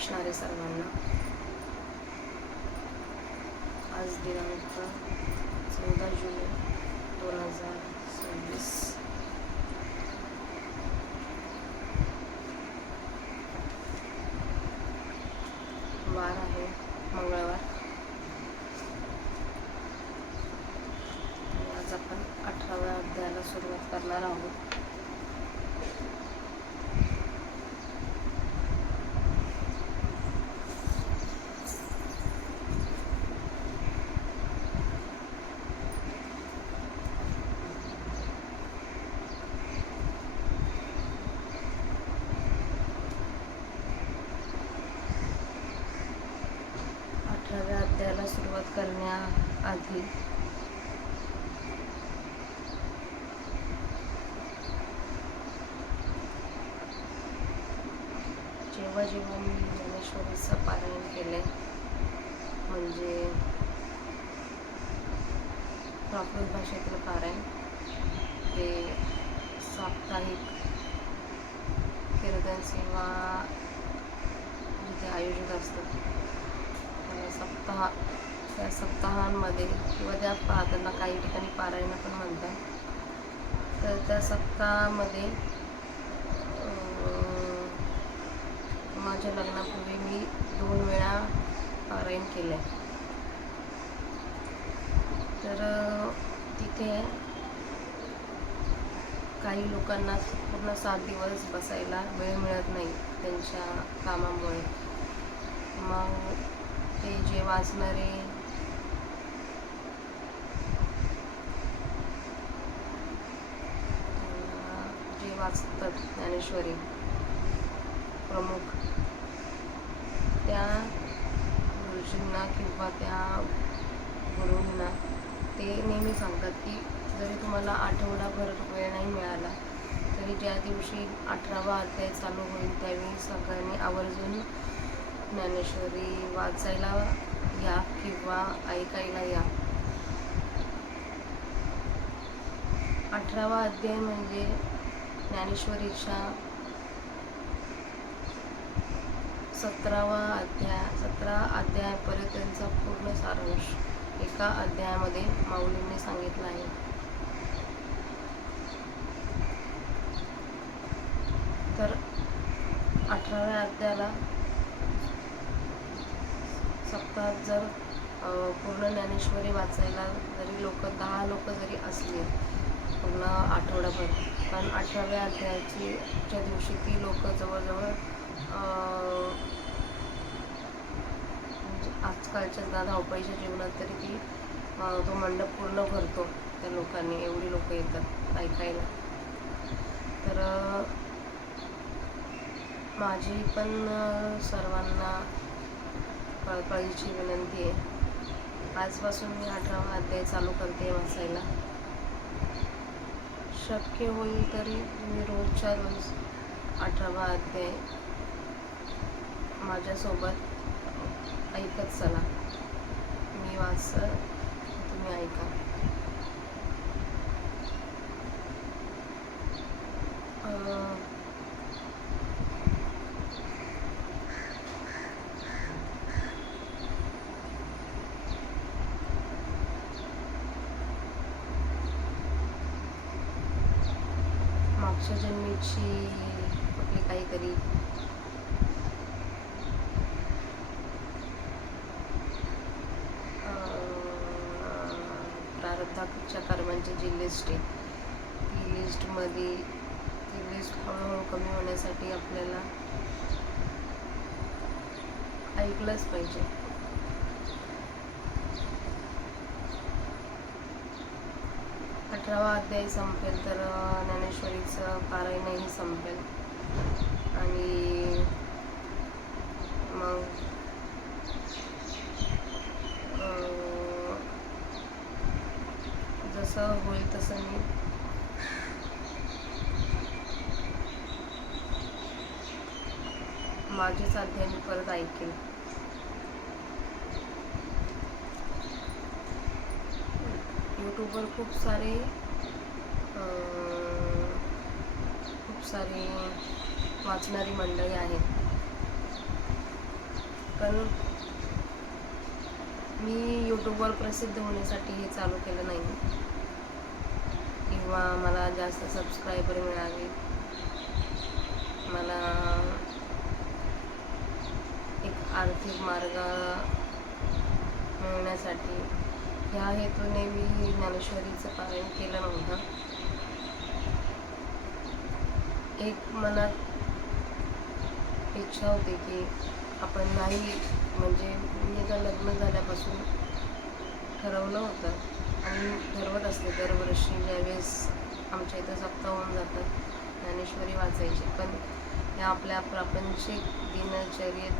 रामकृष्ण हरी सर्वांना. आज दिनांक 14 जुलै 2026. वार आहे मंगळवार. आणि आज आपण 18व्या अध्यायाला सुरुवात करणार आहोत. अध्यायाला सुरुवात करण्याआधी जेव्हा मी ज्ञानेश्वरीचं पारायण केलंय, म्हणजे प्राकृत भाषेतलं पारायण, ते साप्ताहिक कीर्तन सेवा जिथे आयोजित असतात त्या सप्ताहांमध्ये किंवा त्या त्यांना काही ठिकाणी पारायण पण म्हणतात. तर त्या सप्ताहामध्ये माझ्या लग्नापूर्वी मी 2 वेळा पारायण केलं आहे. तर तिथे काही लोकांना पूर्ण 7 दिवस बसायला वेळ मिळत नाही त्यांच्या कामामुळे. मग ते जे वाचणारे जे वाचतात ज्ञानेश्वरी प्रमुख, त्या गुरुजींना किंवा त्या गुरूंना ते नेहमी सांगतात की जरी तुम्हाला आठवडाभर वेळ नाही मिळाला तरी ज्या दिवशी 18वा अध्याय चालू होईल त्यावेळी सगळ्यांनी आवर्जून ज्ञानेश्वरी वाचायला या किंवा ऐकायला या. 18वा अध्याय म्हणजे ज्ञानेश्वरीच्या 17 अध्यायापर्यंतचा पूर्ण सारांश एका अध्यायामध्ये माऊलींनी सांगितलं आहे. तर 18व्या अध्यायाला सप्ताहात जर पूर्ण ज्ञानेश्वरी वाचायला जरी 10 लोक जरी असले पूर्ण आठवडाभर, पण 18व्या अध्यायाच्या दिवशी ती लोक जवळजवळ म्हणजे आजकालच्या धावपळीच्या जीवनात तरी ती तो मंडप पूर्ण भरतो त्या लोकांनी, एवढी लोक येतात ऐकायला. तर माझी पण सर्वांना कळकळीची विनंती आहे, आजपासून मी 18वा अध्याय चालू करते वाचायला. शक्य होईल तरी मी रोजच्या रोज 18वा अध्याय माझ्यासोबत ऐकत चला. मी वाचतं, तुम्ही ऐका. मागच्या जन्मीची आपली काहीतरी प्रारब्धाच्या कर्मांची जी लिस्ट आहे, ती लिस्ट हळूहळू कमी होण्यासाठी आपल्याला ऐकलंच पाहिजे. अठरावा अध्याय संपेल तर ज्ञानेश्वरीचं पारायणही संपेल आणि मग जसं होईल तसं मी माझेच अध्याय मी परत ऐकेल. यूट्यूबवर खूप सारे वाचणारी मंडळी आहेत. पण मी यूट्यूबवर प्रसिद्ध होण्यासाठी हे चालू केलं नाही किंवा मला जास्त सबस्क्रायबर मिळावे, मला एक आर्थिक मार्ग मिळण्यासाठी ह्या हेतूने मी ज्ञानेश्वरीचं पारायण केलं नव्हतं. एक मनात इच्छा होती की आपण नाही, म्हणजे मी आता लग्न झाल्यापासून ठरवलं होतं आणि ठरवत असते दरवर्षी ज्यावेळेस आमच्या इथं सप्ताह होऊन जातात ज्ञानेश्वरी वाचायची. पण या आपल्या प्रापंचिक दिनचर्येत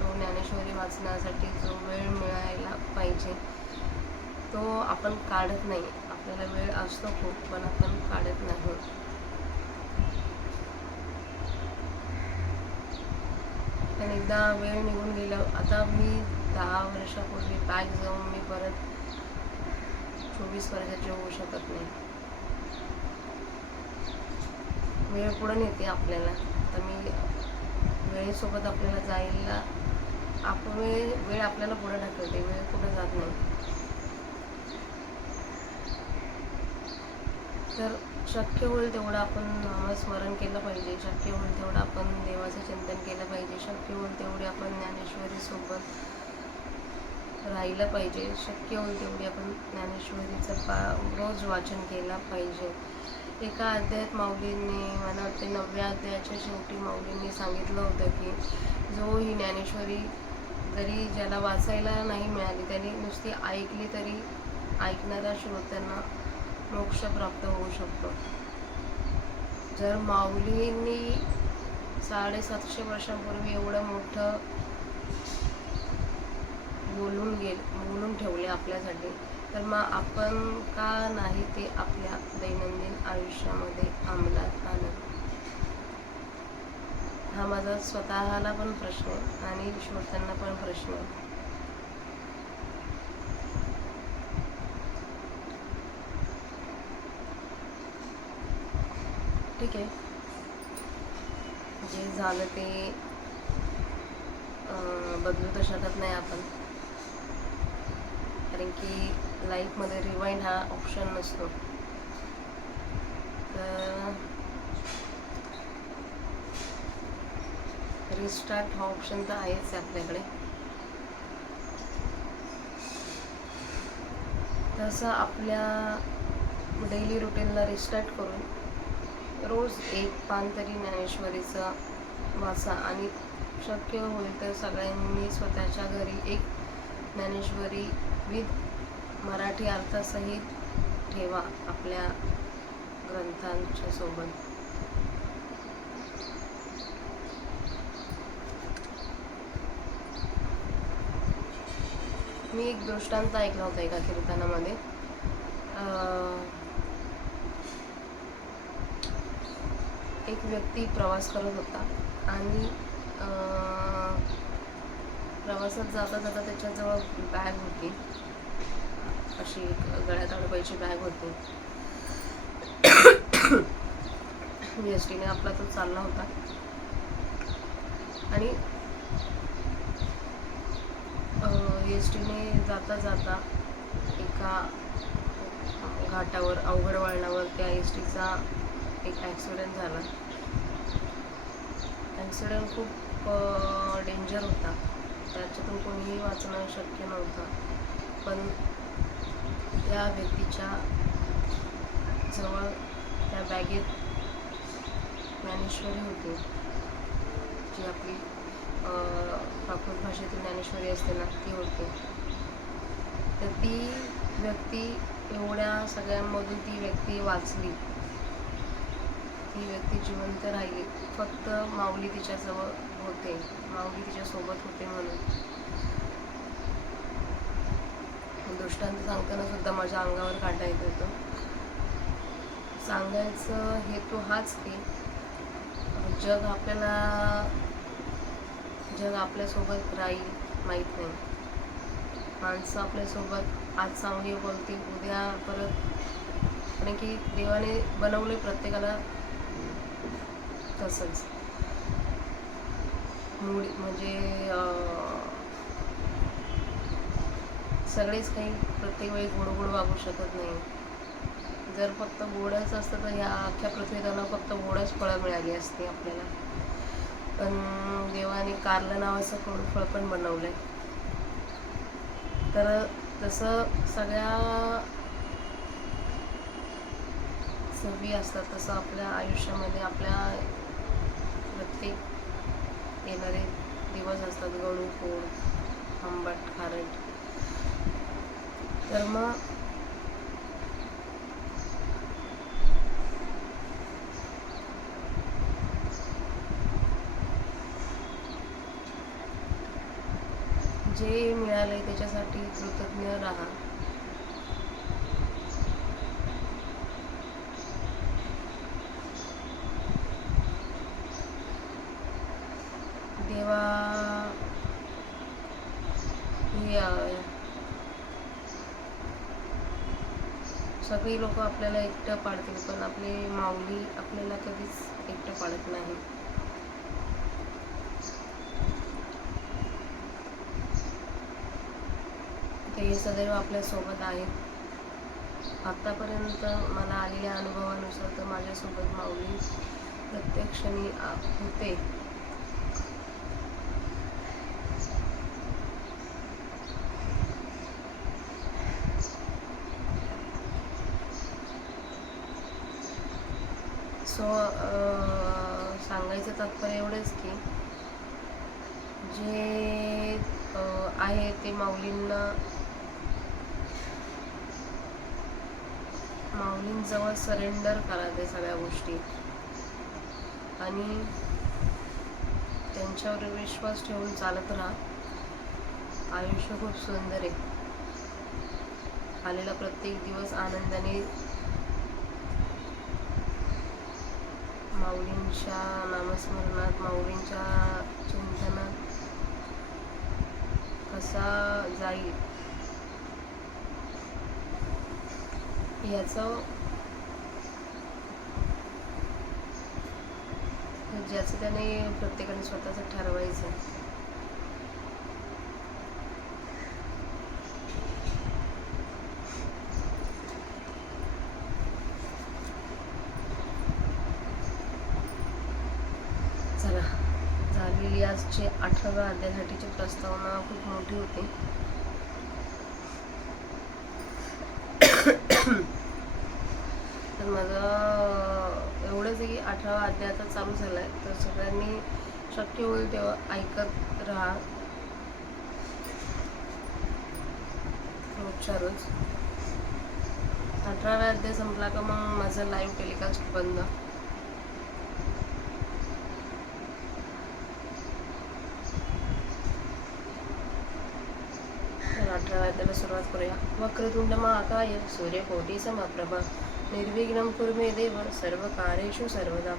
तो ज्ञानेश्वरी वाचण्यासाठी जो वेळ मिळायला पाहिजे तो आपण काढत नाही. आपल्याला वेळ असतो खूप, पण आपण काढत नाही. पण एकदा वेळ निघून गेलं. आता मी 10 वर्षापूर्वी बॅक जाऊन मी परत 24 वर्षाची होऊ शकत नाही. वेळ पुढे नेते आपल्याला. तर मी वेळेसोबत आपल्याला जायला वेळ आपल्याला पुढे ढकलते, वेळ पुढे जात नाही. तर शक्य होईल तेवढं आपण नामस्मरण केलं पाहिजे, शक्य होईल तेवढं आपण देवाचं चिंतन केलं पाहिजे, शक्य होईल तेवढे आपण ज्ञानेश्वरीसोबत राहिलं पाहिजे, शक्य होईल तेवढी आपण ज्ञानेश्वरीचं रोज वाचन केलं पाहिजे. एका अध्यायात माऊलींनी, मला वाटते 9व्या अध्यायाच्या शेवटी माऊलींनी सांगितलं होतं की जो ही ज्ञानेश्वरी जरी ज्याला वाचायला नाही मिळाली त्यांनी नुसती ऐकली तरी ऐकणाऱ्या श्रोत्यांना मोक्ष प्राप्त होऊ शकतो. जर माऊलींनी 750 वर्षांपूर्वी एवढं मोठं बोलून ठेवले आपल्यासाठी, तर मग आपण का नाही ते आपल्या दैनंदिन आयुष्यामध्ये अंमलात आणत? हा माझा स्वतःला पण प्रश्न आहे आणि श्रोत्यांना पण प्रश्न आहे. ठीक आहे, जे झालं ते बदलू तर शकत नाही आपण, कारण की लाईफमध्ये रिवाइंड हा ऑप्शन नसतो. तर रिस्टार्ट हा ऑप्शन तर आहेच आपल्याकडे. तसं आपल्या डेली रुटीनला रिस्टार्ट करून रोज एक पान तरी ज्ञानेश्वरीचं वाचा आणि शक्य होईल तर सगळ्यांनी स्वतःच्या घरी एक ज्ञानेश्वरी विथ मराठी अर्थासहित ठेवा आपल्या ग्रंथांच्या सोबत. मी एक दृष्टांत ऐकला होता एका कीर्तनामध्ये. एक व्यक्ती प्रवास करत होता आणि प्रवासात जाता जाता त्याच्याजवळ बॅग होती, अशी एक गळ्यात अडकवायची बॅग होती. एस टीने आपला तो चालला होता आणि एस टीने जाता जाता एका घाटावर, अवघड वळणावर त्या एस टीचा एक ॲक्सिडेंट झाला. ॲक्सिडेंट खूप डेंजर होता, त्याच्यातून कोणीही वाचणं शक्य नव्हतं. पण त्या व्यक्तीच्या जवळ त्या बॅगेत ज्ञानेश्वरी होती, जी आपली प्राकृत भाषेतील ज्ञानेश्वरी असते ना, ती होती. तर ती व्यक्ती, एवढ्या सगळ्यांमधून ती व्यक्ती वाचली, ती व्यक्ती जिवंत राहिली फक्त माऊली तिच्याजवळ होते, माऊली तिच्यासोबत होते म्हणून. दृष्टांत सांगताना सुद्धा माझ्या अंगावर काटा येत होतो. सांगायचं हेतू हाच की जग आपल्यासोबत राहील माहीत नाही. माणसं आपल्यासोबत आज चांगली बोलतील, उद्या परत, कारण की देवाने बनवले प्रत्येकाला तसंच. म्हणजे सगळेच काही प्रत्येक वेळी गोड गोड वागू शकत नाही. जर फक्त गोडच असतं तर ह्या अख्ख्या पृथ्वीला फक्त गोडच फळं मिळाली असती आपल्याला. पण देवाने कारलं नावाचं फळ पण बनवलंय. तर जसं सगळ्या सवयी असतात तसं आपल्या आयुष्यामध्ये आपल्या प्रत्येक येणारे दिवस असतात, गळू गोड आंबट खारट. तर मग जे मिळाले त्याच्यासाठी कृतज्ञ राहा. देवा ही सगळी लोक आपल्याला एकटं पाडतील, पण आपली माऊली आपल्याला कधीच एकटं पाडत नाही. ते सदैव आपल्यासोबत आहेत. आत्तापर्यंत मला आलेल्या अनुभवानुसार तर माझ्यासोबत माऊली प्रत्येक क्षणी होते. सो सांगायचं तात्पर्य एवढंच की जे आहे ते माऊलींजवळ सरेंडर करा ते सगळ्या गोष्टी, आणि त्यांच्यावर विश्वास ठेवून चालत राहा. आयुष्य खूप सुंदर आहे. आलेला प्रत्येक दिवस आनंदाने माऊलींच्या नामस्मरणात, माऊलींच्या चिंतनात कसा जाईल याचं ज्याचं त्याने प्रत्येकाने स्वतःचं ठरवायचं. चला, झालेली आजची 18व्या अध्यायासाठीची प्रस्तावना खूप मोठी होती. तर माझं एवढंच आहे की 18वा अध्याय आता चालू झाला आहे, तर सगळ्यांनी शक्य होईल तेव्हा ऐकत राहा रोजच्या रोज. 18वा अध्याय संपला का मग माझं लाईव्ह टेलिकास्ट बंद. तर 18व्या अध्यायाला सुरुवात करूया. वक्रतुंड महाकाय सूर्यकोटी समप्रभा निर्विघ्नं कुरु मे देव सर्वकार्येषु सर्वदा.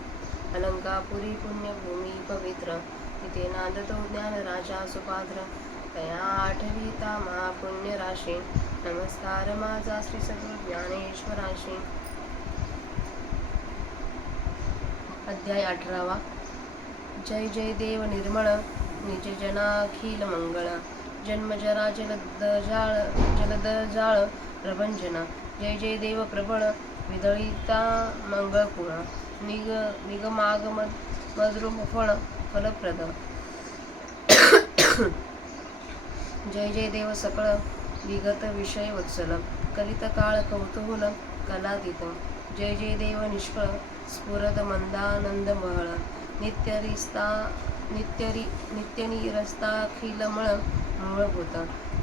अलंकापुरी पुण्यभूमी पवित्र तिथे नांदतो ज्ञान राजा सुपात्र. तया आठविता महापुण्य राशी नमस्कार माझा श्री सद्गुरु ज्ञानेश्वराशी. अध्याय 18वा. जय जय देव निर्मळ निज जनाखिल मंगळ. जन्मजरा जलदजाळ प्रभंजना. जय जय देव प्रबळ विदळिता मंगळकुळ. निगमागम मद्रुम फलप्रद. जय जय देव सकळ विगत विषय वत्सल. कलित काळ कौतूहल कलातीत. जय जय देव निष्कळ स्फुरद मंदानंद महळ. नित्यनिरस्ताखिलमळ मूळभूत.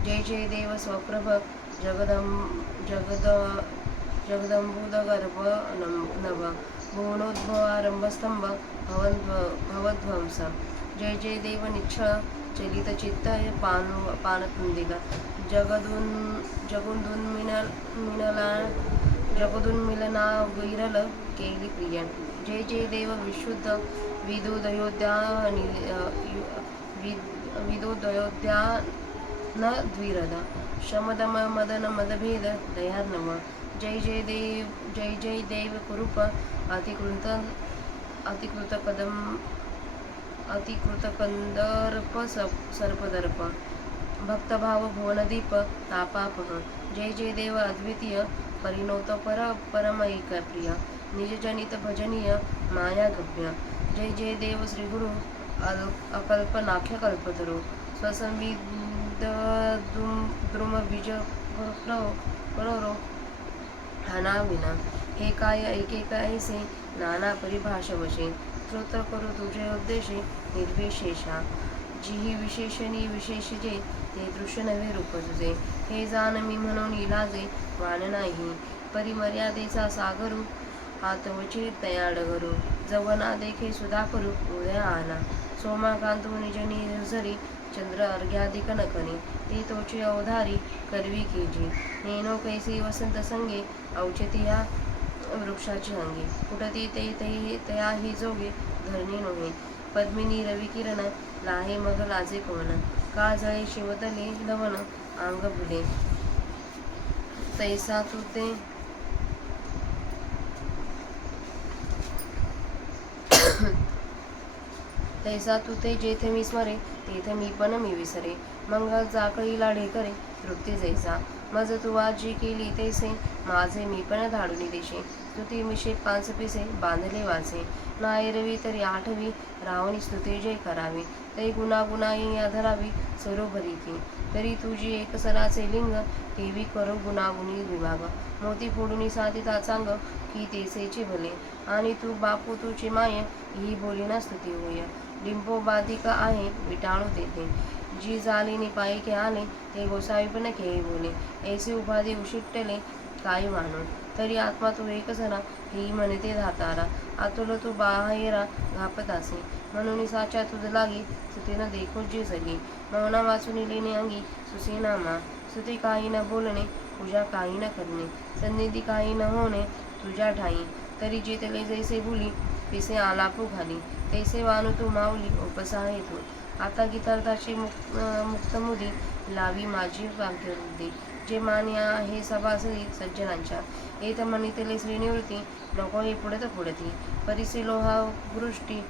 जय जय देव स्वप्रभ जगदंबुदगर्भ नभ. भुवनोद्भवारंभस्तंभ भवध्वंस. जय जय देव निच्छळ चलित चित्त पानतुंदिल. जगदुन्मिलना विरल केली प्रिय. जय जय देव विशुद्ध विदोदयोद्यान द्विरद. शमदम मदन मदभेद दयार्णव. जय जय देव कुरूप अतिकृत कंदर्प सर्पदर्प. भक्तभाव भुवनदीप तापापह, जय जय देव अद्वितीय, परिणोत परमैक प्रिय, निजजनित भजनीय मायागम्य, जय जय देव श्रीगुरु अकल्पनाख्य कल्पतरू, स्वसंविद द्रुम बीज करोरो विना, हे काय ऐकेक ऐसे नाना परिभाष वशे, स्तोत्र करू तुझे उद्देशे निर्विशेषा, जीही विशेषणी विशेषजे, ते दृश्य नव्हे रूप तुझे, हे जाण मी म्हणून इलाजे वान नाही, परिमर्यादेचा सागरू हातवची तयाड करू, जवना देखे सुधा करू उदय आला, सोमाकांतो निज निर्झरी, चंद्र अर्घ्याधिक नकने, ते तोचे अवधारी करवी केजी, नेनो कैसी वसंत संगे, औचित्या वृक्षाची अंगे, कुटती ते तयाही जोगे धरणी नोहे, पद्मिनी रवी किरण लाहे मग लाजे कोण, का जळे शिवतले लवण अंग भुले, तैसा तू ते तैसा तू ते जेथे मी स्मरे, तेथे मी पण मी विसरे, मंगल जाकळीला ढेकरे तृप्ती जैसा, मज तू आजी केली तैसे, माझे मी पण धाडून देशे, स्तुती मिशे 5 पिसे बांधले वाचे, नाही रवी तरी आठवी, रावणी स्तुती जय करावी, तै गुणागुणाई धरावी सरोभरी ती, तरी तुझी एक सराचे लिंग, केवी करो गुणागुणी विभाग, मोती फोडून साधिता चांग, की तेसेचे भले, आणि तू बापू तुझी माय, ही बोलीना स्तुती होय, डिंपो बाधिका आहे विटाणू तेथे, जी जालीने पायके आले, ते गोसावी पण केही बोले, ऐसे उपाधी उशिट्टले काय मानून, तरी आत्मा तू एक जरा, ही म्हणते धातारा, आतुल तू बाहेरा घापत असे, म्हणून साच्या तुझ लागी, स्तुतीनं देखो जी जगी, मौना वाचून लेणे अंगी, सुसेनामा, स्तुती काही न बोलणे, पूजा काही न करणे, सन्निधी काही न होणे, तुझ्या ठाई, तरी जेतले जैसे बोली, पिसे आलापू घाली, तैसे वानू तू माऊली उपसाहे तू, आता गीतार्थाची मुक्तमुदी, लावी माझी वाक्यवृद्धी, जे मान्य आहे सभासदी सज्जनांच्या, येत म्हणितले श्रीनिवृत्ती, नको हे पुढत पुढती, परिसे लोहा वृष्टी,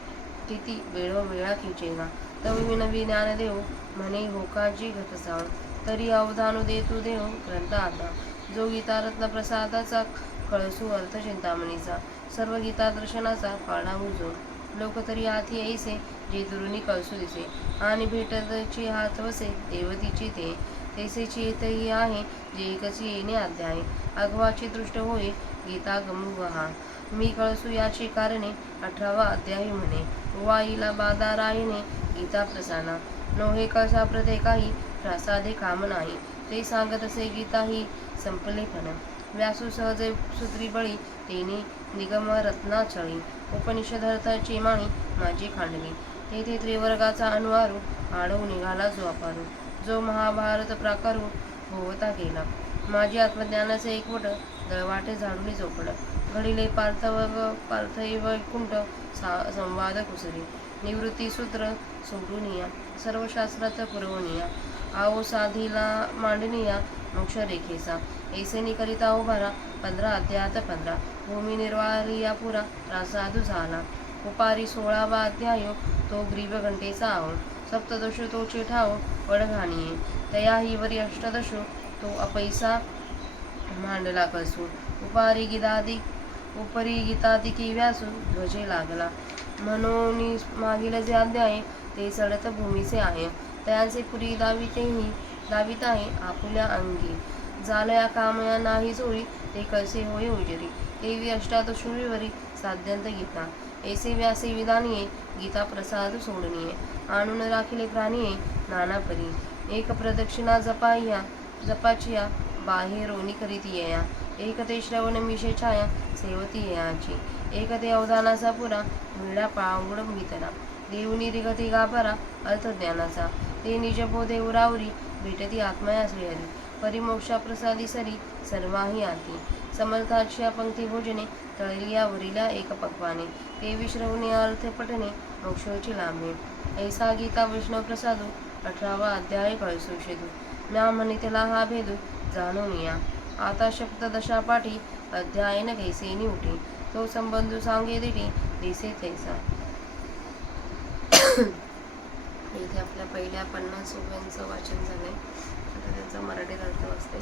किती वेळोवेळा खिचेना, तव विनवी ज्ञान देव, म्हणे होकाजी घटसाळ, तरी अवधानू दे तू देव ग्रंथ आता, जो गीतारत्न प्रसादाचा कळसू अर्थ चिंतामणीचा, सर्व गीता दर्शनाचा पाळणा जो, लोक तरी आधी ऐसे, जे दुरुनी कळसू दिसे, आणि भेटतची हात वसे देवतीची ते, तैसेची येतही आहे, जे एकची येणे अध्याय, अगवाची दृष्ट होय, गीता गमू वहा, मी कळसू याची कारणे, 18वा अध्याय म्हणे, वाईला बादारायणे गीता प्रसाना, नोहे कळसा प्रत्येकाही, प्रासादे काम नाही, ते सांगत असे गीता ही संपले पण, व्यासू सहज सूत्री बळी, तेने निगम रत्नाचळी, उपनिषदर्थाची माणी माझी खांडली, तेथे त्रिवर्गाचा अनुवारू, आढळू निघाला जो अपारू, जो महाभारत प्राकारू होवता गेला, माझी आत्मज्ञानाचे एकवट, दळवाटे झाडुनी चोपड, घडिले पार्थैव वैकुंठ संवाद कुसरी, निवृत्ती सूत्र सोडूनिया, सर्व शास्त्रात पुरवणिया, आओ साधीला मांडनिया, मोक्ष रेखेचा, ऐसेनी करिता उभारा, 15 अध्यायात 15, भूमी निर्वालिया पुरा, रासाधू झाला, उपारी 16वा अध्याय, तो ग्रीव घंटेचा आहो, सप्तदशो तोचे ठाव वडघाणीये, तयाही वरी अष्टदशो, तो अपैसा मांडला कसू, उपरी गीतादिकी व्यासू, ध्वजे लागला, म्हणून मागील जे अध्याय, ते सडत भूमीचे आहे, त्यांचे पुरी दावित आहे आपुल्या अंगी, झालया कामया नाही जोळी, ते कसे होय उजरी, देवी अष्टादशमीवरी साध्यंत गीता, ऐसे व्यासे विधानिये, गीता प्रसाद सोडणीये, आणून राखिले प्राणिये नाना परी, एक प्रदक्षिणा जपाचिया, बाहेरोनी करीती येया, एक ते श्रवण मिशे छाया, सेवती येयाची, एक ते अवधानाचा पुरा, विडा पावड भीतरा, देवनी रिगती गाभारा, अर्थज्ञानाचा, ते निजबोधे उरावरी, भेटती आत्मया श्रीहरी, परिमोक्षा प्रसादी सरी, सर्वाही आती, समर्थाच्या पंक्ती भोजने, तळलिया वरिल्या एक पक्वाने, ते विश्रवणे अर्थ पटणे, मोक्षोची लांबे, ऐसा गीता वैष्णव प्रसादू, 18वा अध्याय कळसू शेदू, म्या म्हणितला हा भेदू, जाणून या, आता शब्द दशा पाठी, अध्यायन कैसेनी उठी, तो संबंधू सांगे दिठी, दिसे तैसा इथे आपल्या पहिल्या 50 ओव्यांचं वाचन झालंय. आता त्याचा मराठीत अर्थ वाचते.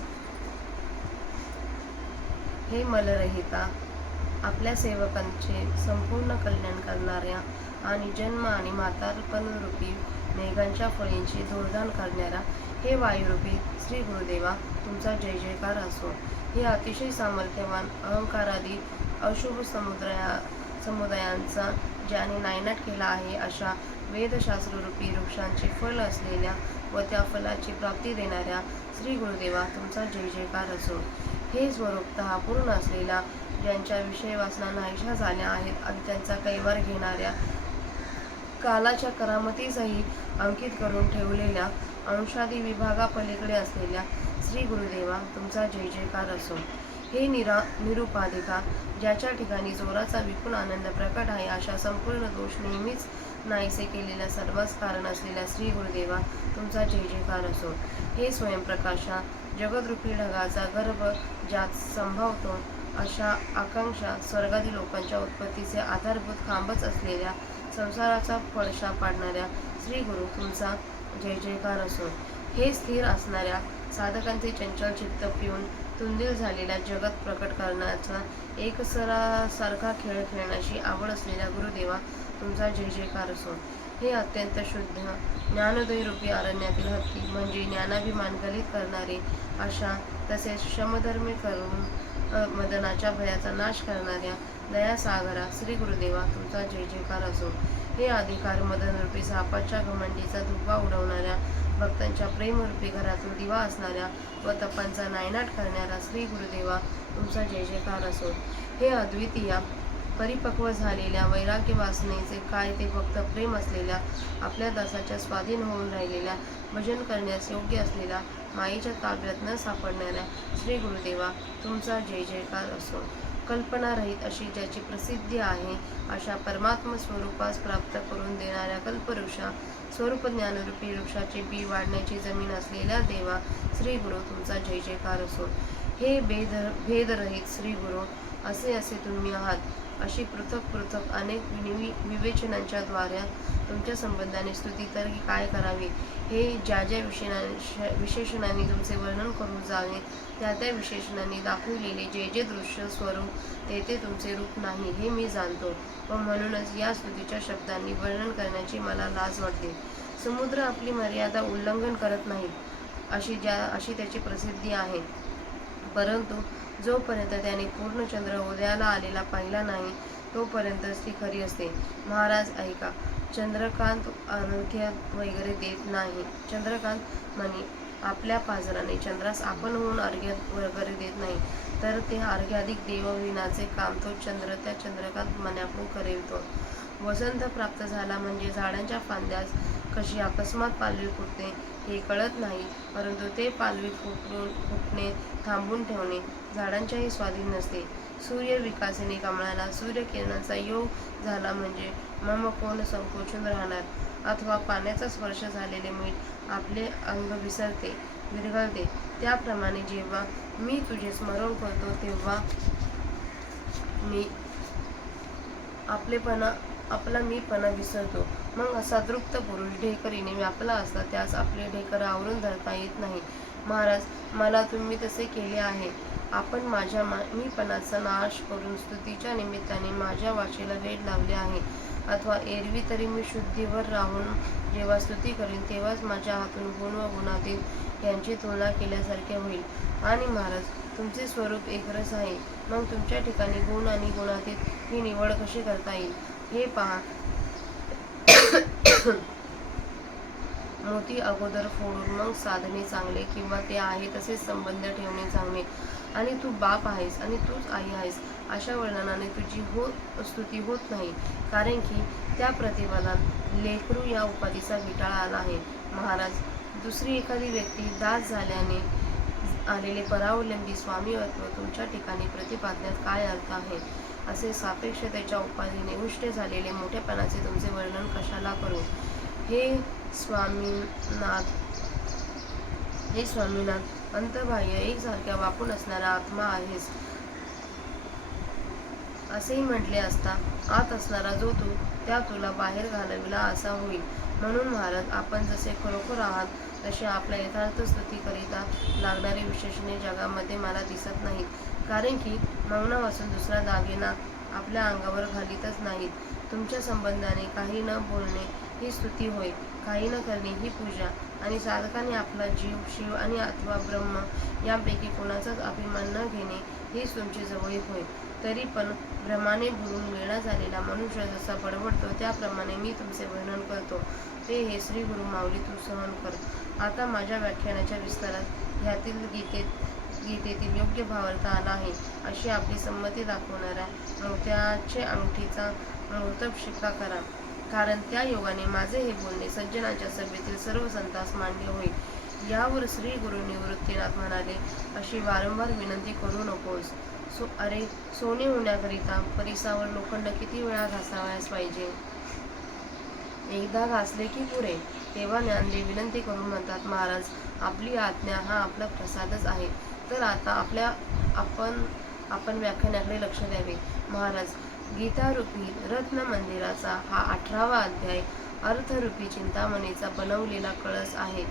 हे मलरहिता, आपल्या सेवकांचे संपूर्ण कल्याण करणाऱ्या आणि जन्म आणि म्हातारपण रूपी मेघांच्या फळींची धूळदाण करणाऱ्या हे वायुरूपी श्री गुरुदेवा, तुमचा जय जयकार असो. हे अतिशय सामर्थ्यवान अहंकारादी अशुभ समुदायांचा ज्याने नायनाट केला आहे, अशा वेदशास्त्ररूपी वृक्षांचे फल असलेल्या व त्या फलाची प्राप्ती देणाऱ्या श्री गुरुदेवा, तुमचा जय जयकार असो. हे स्वरूपतः पूर्ण असलेला, ज्यांच्या विषय वासना नाहीशा झाल्या आहेत आणि त्यांचा कैवार घेणाऱ्या, कालाच्या करामतीसही अंकित करून ठेवलेल्या, अंशादी विभागापलीकडे असलेल्या श्री गुरुदेवा, तुमचा जय जयकार असो. हे निरुपाधिका, ज्याच्या ठिकाणी जोराचा विपुल आनंद प्रकट आहे, अशा संपूर्ण दोष नेहमीच नाहीसे केलेल्या सर्वांस कारण असलेल्या श्री गुरुदेवा, तुमचा जय जयकार असो. हे स्वयंप्रकाशा, जगदरूपी ढगाचा गर्भ ज्यात संभावतो, अशा आकांक्षा स्वर्गादी लोकांच्या उत्पत्तीचे आधारभूत खांबच असलेल्या, संसाराचा पडशा पाडणाऱ्या श्री गुरु, तुमचा जय जयकार असो. हे स्थिर असणाऱ्या साधकांचे चंचल चित्त पिऊन तुंदील झालेल्या जगत प्रकट करण्याचा एकसारखा खेळ खेळण्याची आवड असलेल्या गुरुदेवा, तुमचा जय जयकार असो. हे अत्यंत शुद्ध ज्ञानोदय रूपी अरण्यातील हत्ती, म्हणजे ज्ञानाभिमान गलित करणारे अशा, तसेच श्रमधर्मी करून मदनाच्या भयाचा नाश करणाऱ्या दयासागरा श्री गुरुदेवा, तुमचा जय जयकार असो. हे अधिकार मदनरूपी सापाच्या घमंडीचा धुव्वा उडवणाऱ्या, भक्तांच्या प्रेमरूपी घरातून दिवा असणाऱ्या व तपांचा नायनाट करणारा श्री गुरुदेवा, तुमचा जय जयकार असो. हे अद्वितीय परिपक्व झालेल्या वैराग्य वासनेचे काय ते फक्त प्रेम असलेल्या, आपल्या दासाच्या स्वाधीन होऊन राहिलेल्या, भजन करण्यास योग्य असलेल्या, मायेच्या ताब्यात न सापडणाऱ्या श्री गुरुदेवा, तुमचा जय जयकार असो. कल्पनारहित अशी ज्याची प्रसिद्धी आहे, अशा परमात्म स्वरूपास प्राप्त करून देणाऱ्या कल्पवृक्षा, स्वरूप ज्ञानरूपी वृक्षाचे बी वाढण्याची जमीन असलेल्या देवा श्री गुरु, तुमचा जय जयकार असो. हे भेदरहित श्री गुरु, असे तुम्ही आहात, अशी पृथक अनेक विवेचनांच्या द्वारे तुमच्या संबंधाने स्तुती तर काय करावी, हे ज्या विशेषणांनी तुमचे वर्णन करू जावे, त्या विशेषणांनी दाखविलेले जे दृश्य स्वरूप ते तुमचे रूप नाही, हे मी जाणतो, व म्हणूनच या स्तुतीच्या शब्दांनी वर्णन करण्याची मला लाज वाटते. समुद्र आपली मर्यादा उल्लंघन करत नाहीत, अशी त्याची प्रसिद्धी आहे. परंतु जोपर्यंत त्याने पूर्ण चंद्र उदयाला आलेला पाहिला नाही, तोपर्यंतच ती खरी असते. महाराज ऐका, चंद्रकांत अर्घ्य वगैरे देत नाही. चंद्रकांत म्हणे, आपल्या पाजराने चंद्रास आपण होऊन अर्घ्य वगैरे देत नाही, तर ते अर्घ्याधिक देवविनाचे काम तो चंद्र त्या चंद्रकांत मण्याकडून करेल. वसंत प्राप्त झाला म्हणजे झाडांच्या फांद्यास कशी अकस्मात पालवी फुटते हे कळत नाही, परंतु ते पालवी फुटणे थांबून ठेवणे झाडांच्याही स्वाधीन नसते. सूर्यविकासिनी कमळाला सूर्यकिरणांचा योग झाला म्हणजे मम कोण संकोचून राहणार, अथवा पाण्याचा स्पर्श झालेले मीठ आपले अंग विरघळते. त्याप्रमाणे जेव्हा मी तुझे स्मरण करतो, तेव्हा मी आपला मीपणा विसरतो. मग असा तृप्त पुरुष ढेकरीने व्यापला असता त्यास आपले ढेकर आवरून धरता येत नाही. महाराज, मला तुम्ही तसे केले आहे. आपण माझ्या मीपणाचा नाश करून स्तुतीच्या निमित्ताने माझ्या वाचेला वेड लावले आहे. अथवा एरवी तरी मी शुद्धीवर राहून जेव्हा स्तुती करीन, तेव्हाच माझ्या हातून गुण व गुणातीत यांची तुलना केल्यासारखे होईल. आणि महाराज, तुमचे स्वरूप एकरस आहे, मग तुमच्या ठिकाणी गुण आणि गुणातीत ही निवड कशी करता येईल, हे पहा. मोती अगोदर फोडून मग साधणे चांगले, किंवा ते आहे तसेच संबंध ठेवणे चांगले. आणि तू बाप आहेस आणि तूच आई आहेस, अशा वर्णनाने तुझी स्तुती होत नाही, कारण की त्या प्रतिपदात लेकरू या उपाधीचा विटाळा आला आहे. महाराज, दुसरी एखादी व्यक्ती दास झाल्याने आलेले परावलंबी स्वामित्व तुमच्या ठिकाणी प्रतिपादण्यात काय अर्थ आहे? असे सापेक्षतेच्या उपाधीने उष्ट झालेले मोठेपणाचे तुमचे वर्णन कशाला करू? हे स्वामीनाथ, अंतबाह्य एकसारख्या वाकून असणारा आत्मा आहेस असेही म्हटले असता आत असणारा जो तू, त्या तुला बाहेर घालविला असा होईल. म्हणून महाराज, आपण जसे खरोखर आहात तसे आपल्या यथार्थ स्तुतीकरिता लागणारी विशेषणे जगामध्ये मला दिसत नाहीत. कारण की मौनापासून दुसरा दागिना आपल्या अंगावर घालीतच नाहीत. तुमच्या संबंधाने काही न बोलणे ही स्तुती होय, काही न करणे ही पूजा, आणि साधकाने आपला जीव, शिव आणि अथवा ब्रह्म यापैकी कोणाचाच अभिमान न घेणे हीच तुमची जवळीक होय. तरी पण भ्रमाने बुडून वेडा झालेला मनुष्य जसा बडबडतो त्याप्रमाणे मी तुमचे वर्णन करतो. ते हे श्री गुरु माऊली तू सहन कर. आता माझ्या व्याख्यानाच्या विस्तारात ह्यातील गीतेतील योग्य भावार्थ आला आहे अशी आपली संमती दाखवणाऱ्या मोत्याचे अंगठीचा मुहूर्त शिक्का करा. कारण त्या योगाने माझे हे बोलणे सज्जनाच्या सभेतील सर्व संतास मान्य होईल. यावर श्री गुरु निवृत्तीनाथ म्हणाले, अशी वारंवार विनंती करू नकोस. अरे, सोने होण्याकरिता परिसावर लोखंड किती वेळा घासावयास पाहिजे? एकदा घासले की पुरे. तेव्हा ज्ञानदेव विनंती करून म्हणतात, महाराज, आपली आज्ञा हा आपला प्रसादच आहे. तर आता आपण व्याख्यानाकडे लक्ष द्यावे. महाराज, गीतारूपी रत्न मंदिराचा हा 18वा अध्याय अर्थरूपी चिंतामणीचा बनवलेला कळस आहे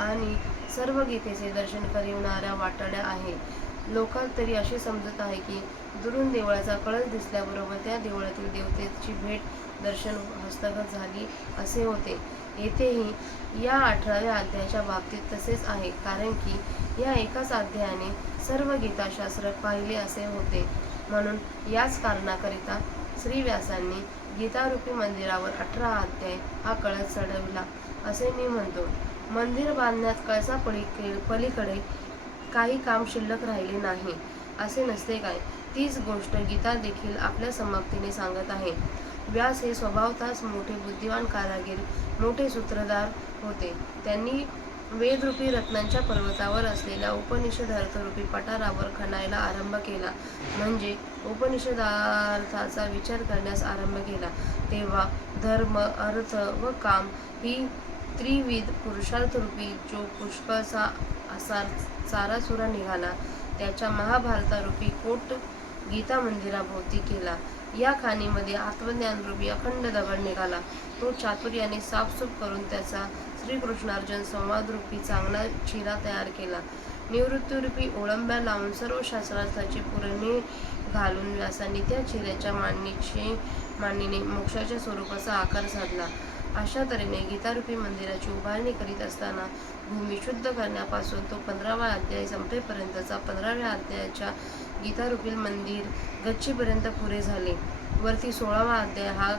आणि सर्व गीतेचे दर्शन करिवणाऱ्या वाटाड्या आहे. लोकात तरी अशी समजत आहे की दुरून देवळाचा कळस दिसल्याबरोबर त्या देवळातील देवतेची भेट दर्शन हस्तगत झाली असे होते. येथेही या 18व्या अध्यायाच्या बाबतीत तसेच आहे. कारण की या एकाच अध्यायाने सर्व गीताशास्त्र पाहिले असे होते. म्हणून याच कारणाकरिता श्री व्यासांनी गीतारूपी मंदिरावर 18 अध्याय हा कळस चढविला असे मी म्हणतो. मंदिर बांधण्यात कळसा पलीकडे काही काम शिल्लक राहिले नाही असे नसते काय? तीच गोष्ट गीता देखील आपल्या समाप्तीने सांगत आहे. व्यास हे स्वभावतःच मोठे बुद्धिवान कारागीर, मोठे सूत्रधार होते. त्यांनी वेदरूपी रत्नांच्या पर्वतावर असलेल्या उपनिषद अर्थरूपी पठारावर खणायला आरंभ केला. म्हणजे उपनिषदार्थाचा विचार करण्यास आरंभ केला. तेव्हा धर्म, अर्थ व काम ही त्रिविध पुरुषार्थरूपी जो पुष्कळचा असा चाराचुरा निघाला, त्याच्या महाभारतारूपी कोट गीता मंदिराभोवती केला. या खाणीमध्ये आत्मज्ञानरूपी अखंड दगड निघाला. तो चातुर्याने साफसूफ करून त्याचा श्रीकृष्णार्जुन संवादरूपी चांगला चिरा तयार केला. निवृत्तीरूपी ओळंब्या लावून सर्व शास्त्रार्थाची पुरणे घालून व्यासांनी त्या चिऱ्याच्या मांडणीने मोक्षाच्या स्वरूपाचा आकार साधला. अशा तऱ्हेने गीतारूपी मंदिराची उभारणी करीत असताना भूमी शुद्ध करण्यापासून तो 15वा अध्याय संपेपर्यंतचा 15व्या अध्यायाच्या गीतारूपी मंदिर गच्चीपर्यंत पुरे झाले. वरती 16वा अध्याय हा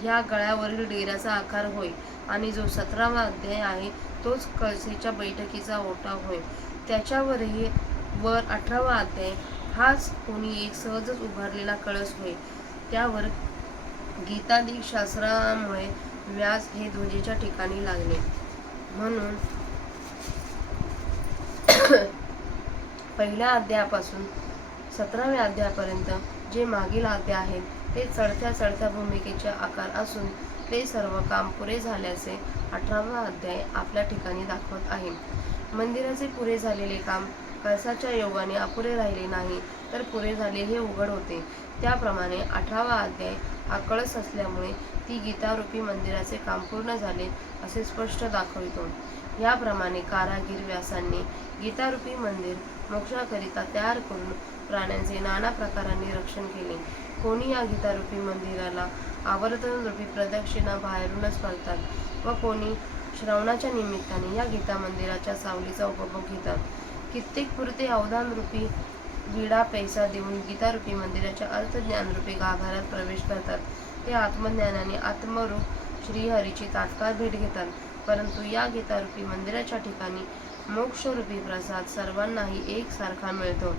ह्या गळ्यावरील डेऱ्याचा आकार होय आणि जो 17वा अध्याय आहे तोच कळसेच्या बैठकीचा ओटा होय. त्याच्यावरही वर 18वा अध्याय हाच कोणी एक सहजच उभारलेला कळस होय. त्यावर गीतादी शास्त्रामुळे व्यास हे ध्वजेच्या ठिकाणी लागले. म्हणून पहिल्या अध्यायापासून 17व्या अध्यायापर्यंत जे मागील अध्याय आहेत ते चढत्या भूमिकेचे आकार असून ते सर्व काम पुरे झाल्याचे 18वा अध्याय आपल्या ठिकाणी दाखवत आहे. मंदिराचे पुरे झालेले काम कळसाच्या योगाने अपुरे राहिले नाही तर पुरे झाले हे उघड होते. त्याप्रमाणे 18वा अध्याय हा कळस असल्यामुळे ती गीतारूपी मंदिराचे काम पूर्ण झाले असे स्पष्ट दाखवितो. याप्रमाणे कारागीर व्यासांनी गीतारूपी मंदिर मोक्षाकरिता तयार करून प्राण्यांचे नाना प्रकारांनी रक्षण केले. कोणी या गीतारूपी मंदिराला आवर्तनरूपी प्रदक्षिणा बाहेरूनच घालतात व कोणी श्रवणाच्या निमित्ताने या गीता मंदिराच्या सावलीचा उपभोग घेतात. कित्येक पुरते अवधानरूपी विडा पैसा देऊन गीतारूपी मंदिराच्या अर्थज्ञानरूपी गाभाऱ्यात प्रवेश करतात. ते आत्मज्ञानाने आत्मरूप श्रीहरीची तात्काळ भेट घेतात. परंतु या गीतारूपी मंदिराच्या ठिकाणी मोक्षरूपी प्रसाद सर्वांनाही एकसारखा मिळतो.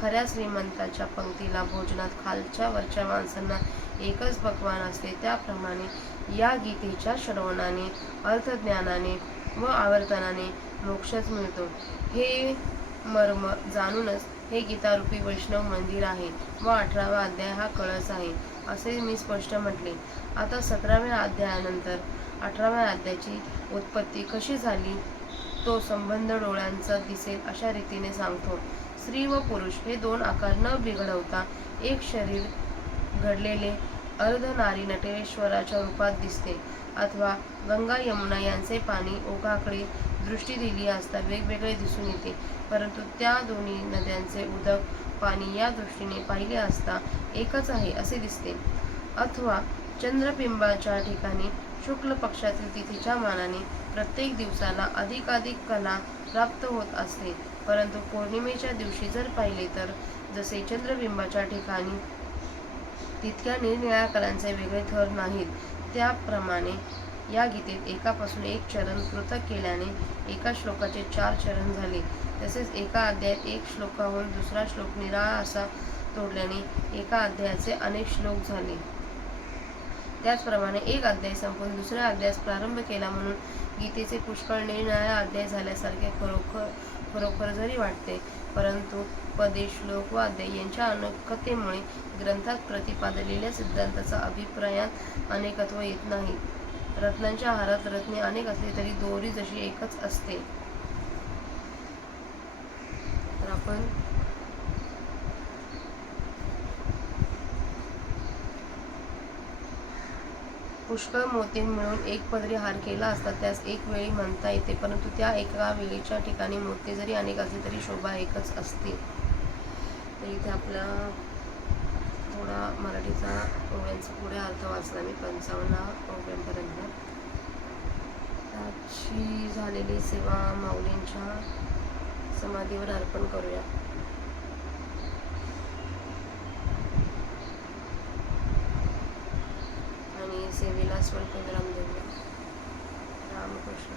खऱ्या श्रीमंताच्या पंक्तीला भोजनात खालच्या वरच्या माणसांना एकच पक्वान असते. त्याप्रमाणे या गीतेच्या श्रवणाने, अर्थज्ञानाने व आवर्तनाने मोक्षच मिळतो. हे मर्म जाणूनच हे गीतारूपी वैष्णव मंदिर आहे व 18वा अध्याय हा कळस आहे असे मी स्पष्ट म्हटले. आता 17व्या अध्यायानंतर 18व्या अध्यायाची उत्पत्ती कशी झाली तो संबंध डोळ्यांचा दिसेल अशा रीतीने सांगतो. स्त्री व पुरुष हे दोन आकार न बिघडवता एक शरीर घडलेले अर्धनारी नटेश्वराच्या रूपात दिसते. अथवा गंगा यमुना यांचे पाणी ओघाकडे दृष्टी दिली असता वेगवेगळे दिसून येते, परंतु त्या दोन्ही नद्यांचे उदक पाणी या दृष्टीने पाहिले असता एकच आहे असे दिसते. अथवा चंद्रबिंबाच्या ठिकाणी शुक्ल पक्षातील तिथीच्या मानाने प्रत्येक दिवसाला अधिकाधिक कला प्राप्त होत असते, परंतु पौर्णिमेच्या दिवशी जर पाहिले तर जसे चंद्रबिंबाच्या ठिकाणी तितक्या निरनिळ्या कलांचे वेगळे थर नाहीत, त्याप्रमाणे या गीतेत एकापासून एक चरण पृथक केल्याने एका श्लोकाचे 4 चरण झाले. तसेच एका अध्यायात एक श्लोकाहून दुसरा श्लोक निराळा असा तोडल्याने एका अध्यायाचे अनेक श्लोक झाले. त्याचप्रमाणे एक अध्याय संपवून दुसऱ्या अध्यायास प्रारंभ केला म्हणून गीतेचे पुष्कळ निरनिराळे अध्याय झाल्यासारखे खरोखर जरी वाटते, परंतु पदे, श्लोक व अध्याय यांच्या अनेकतेमुळे ग्रंथात प्रतिपादलेल्या सिद्धांताचा अभिप्रायात अनेकत्व येत नाही. रत्नांच्या हारात रत्ने अनेक असली तरी दोरी जशी एकच असते. तर आपण पुष्कळ मोती मिळून एक पदरी हार केला असता त्यास एक वेळी म्हणता येते, परंतु त्या एका वेळीच्या ठिकाणी मोती जरी अनेक असले तरी शोभा एकच असते. तर इथे आपला थोडा मराठीचा ओव्यांचा पुढे अर्थ वाचला मी 55 ओव्यांपर्यंत. त्याची झालेली सेवा माऊलींच्या समाधीवर अर्पण करूया. आणि सेवेला स्वल्प विराम देऊया. रामकृष्ण.